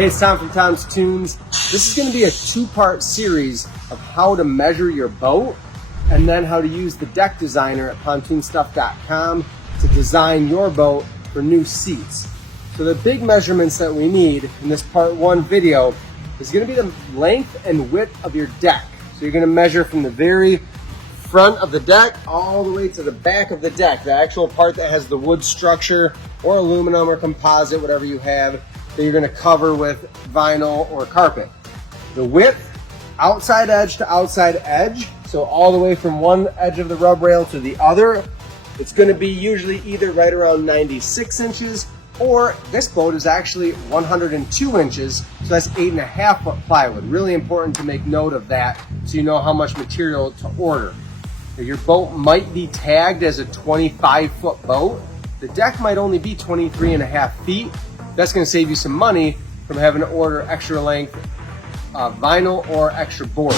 Hey, it's Tom from Tom's Tunes. This is going to be a two-part series of how to measure your boat and then how to use the deck designer at pontoonstuff.com to design your boat for new seats. So the big measurements that we need in this part one video is going to be the length and width of your deck. So you're going to measure from the very front of the deck all the way to the back of the deck, the actual part that has the wood structure or aluminum or composite, whatever you have, that you're going to cover with vinyl or carpet. The width, outside edge to outside edge, so all the way from one edge of the rub rail to the other, it's going to be usually either right around 96 inches, or this boat is actually 102 inches, so that's 8.5 foot plywood. Really important to make note of that so you know how much material to order. Your boat might be tagged as a 25 foot boat. The deck might only be 23.5 feet. That's going to save you some money from having to order extra length vinyl or extra board.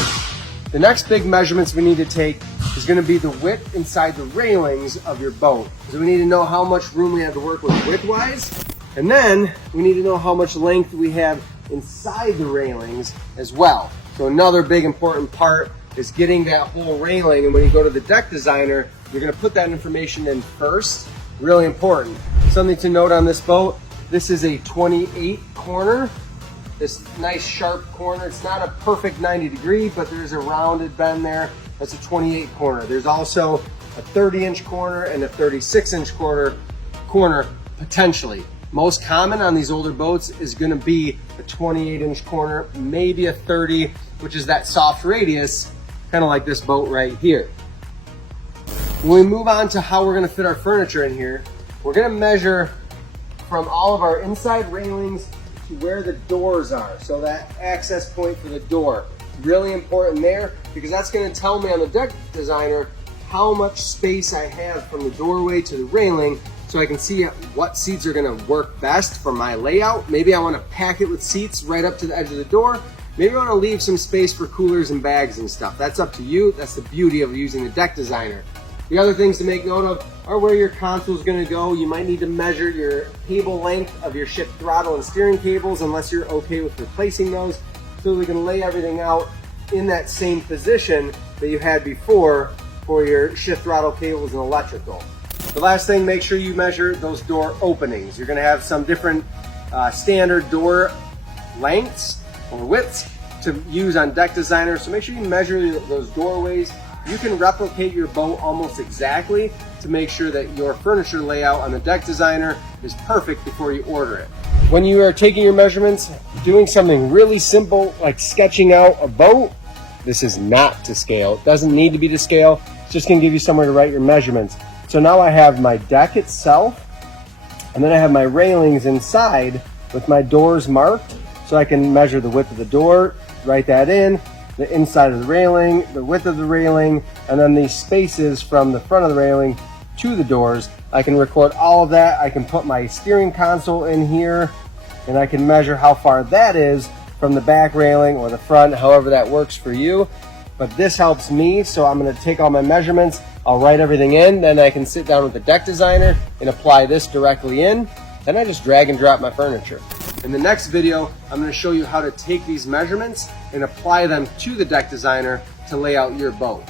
The next big measurements we need to take is going to be the width inside the railings of your boat. So we need to know how much room we have to work with width-wise, and then we need to know how much length we have inside the railings as well. So another big important part is getting that whole railing, and when you go to the deck designer, you're going to put that information in first. Really important. Something to note on this boat, this is a 28 corner. This nice sharp corner. It's not a perfect 90 degree, but there's a rounded bend there. That's a 28 corner. There's also a 30-inch corner and a 36-inch corner potentially. Most common on these older boats is going to be a 28-inch corner, maybe a 30, which is that soft radius, kind of like this boat right here. When we move on to how we're going to fit our furniture in here, we're going to measure from all of our inside railings to where the doors are. So that access point for the door, really important there, because that's going to tell me on the deck designer how much space I have from the doorway to the railing, so I can see what seats are going to work best for my layout. Maybe I want to pack it with seats right up to the edge of the door. Maybe I want to leave some space for coolers and bags and stuff. That's up to you. That's the beauty of using the deck designer. The other things to make note of are where your console is going to go. You might need to measure your cable length of your ship throttle and steering cables, unless you're okay with replacing those, so we can lay everything out in that same position that you had before for your shift throttle cables and electrical. The last thing, make sure you measure those door openings. You're going to have some different standard door lengths or widths to use on deck designer, so make sure you measure those doorways. You can replicate your boat almost exactly to make sure that your furniture layout on the deck designer is perfect before you order it. When you are taking your measurements, doing something really simple like sketching out a boat, this is not to scale. It doesn't need to be to scale. It's just going to give you somewhere to write your measurements. So now I have my deck itself, and then I have my railings inside with my doors marked, so I can measure the width of the door, write that in, the inside of the railing, the width of the railing, and then these spaces from the front of the railing to the doors. I can record all of that. I can put my steering console in here, and I can measure how far that is from the back railing or the front, however that works for you. But this helps me, so I'm going to take all my measurements, I'll write everything in, then I can sit down with the deck designer and apply this directly in. Then I just drag and drop my furniture. In the next video, I'm going to show you how to take these measurements and apply them to the deck designer to lay out your boat.